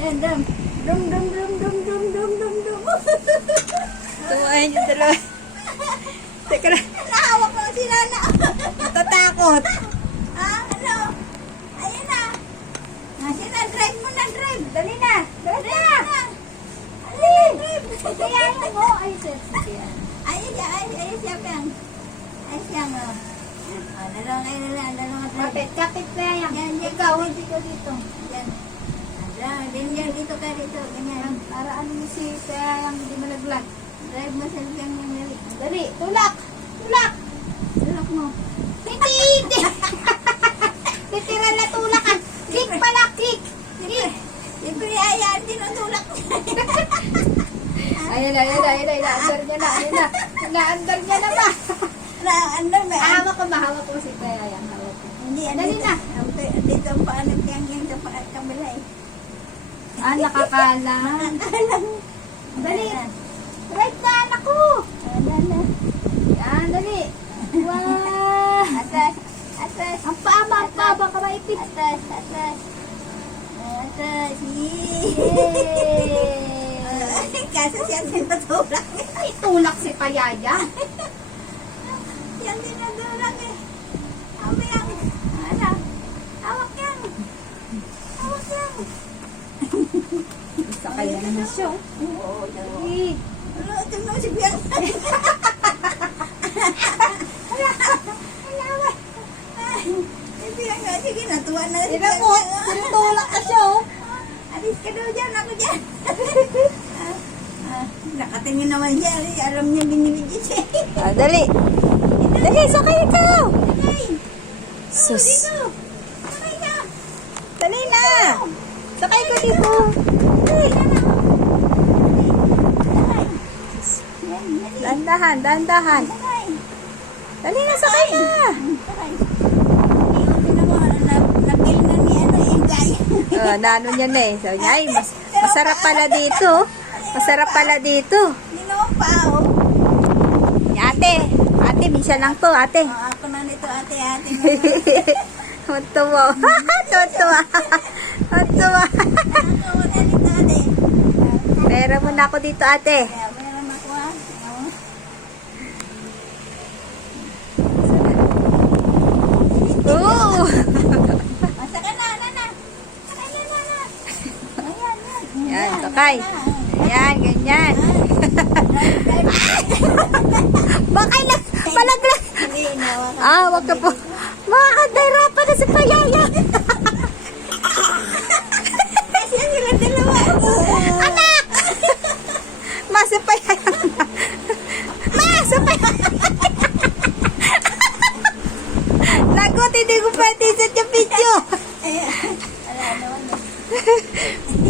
Yan, dum. Dum, dum, dum, dum, dum, dum, dum, dum. Tumain yung dalawa. Teka na. Nahawak mo si Nana. Natatakot. Ano? Ayan na. Sina, drive mo na, drive. Dali na. Dali na. Ali. Kaya mo. Ay, yan. Ayun siya, Peng. Ayun siya, no. Dalawang kayo na lang. Kapit kaya yan. Yan, ikaw. Dito, dito. Yan. Yan, dito ka dito. Ganyan. Para ano mo si kaya yung hindi malaglag. Drive mo sa Peng yung dali. Dali, tulak. Tulak. Tulak mo. Hindi. Titira na tulak ka. Click pala, click. Click. Siyempre, ayan, tinutulak mo. Ayun na. Inaandar niya na. Ayun na. Inaandar niya na ba? Ano, may Mahawak ko si kaya yan. Hawak ko. Hindi, Dali na. Dito ang paano yung sa kabila eh. Nakakala. Dali. Right na, anak ko. Yan, dali. Wow. Atas. Ang paa ka maipit. Atas. Yay! Kaso siya tinutulak. Itulak si Payaya. Siya tinutulak eh. Sabi yan. Ano? Hawak yan. Sakay na naman siya. Oo. Eh, Ano, tingnan si Bian. Sige, natuwa na. Ina mo, tinutulak ka siya oh. Alis ka daw dyan, ako dyan. Nakatingin naman siya. Alam niya binibigyan siya. Dali. Dali, sakay ka. Sakay. Sus. Dito. Sakay ka. Dali na. Sakay ka dito. Dahan-dahan. Sakay. Dali na, sakay na. Sakay. Tingnan mo, napil na ni yung guy. Nano niya na eh. Sabi niya, ay, masarap pala dito. Masarap pala dito. Hindi naman pa, oh. Ate, minsan lang to, ate. Ako na nito, ate. Tuwa. Tuwa. Ako na nito, ate. Pera mo na ako dito, ate. Kaya, meron ako, ha. Oo. Masaka na, nana. Sakay na, nana. Ayan. Yan, sakay. Ayan, ganyan. Bakay lang. Malaglag. Hindi, inawa ka. Wag ka po. Makakadara pa na si Payaya. Kasi ang sila dalawa. Anak! Masa Payaya. Masa Payaya. Lagot, hindi ko pwede sa video.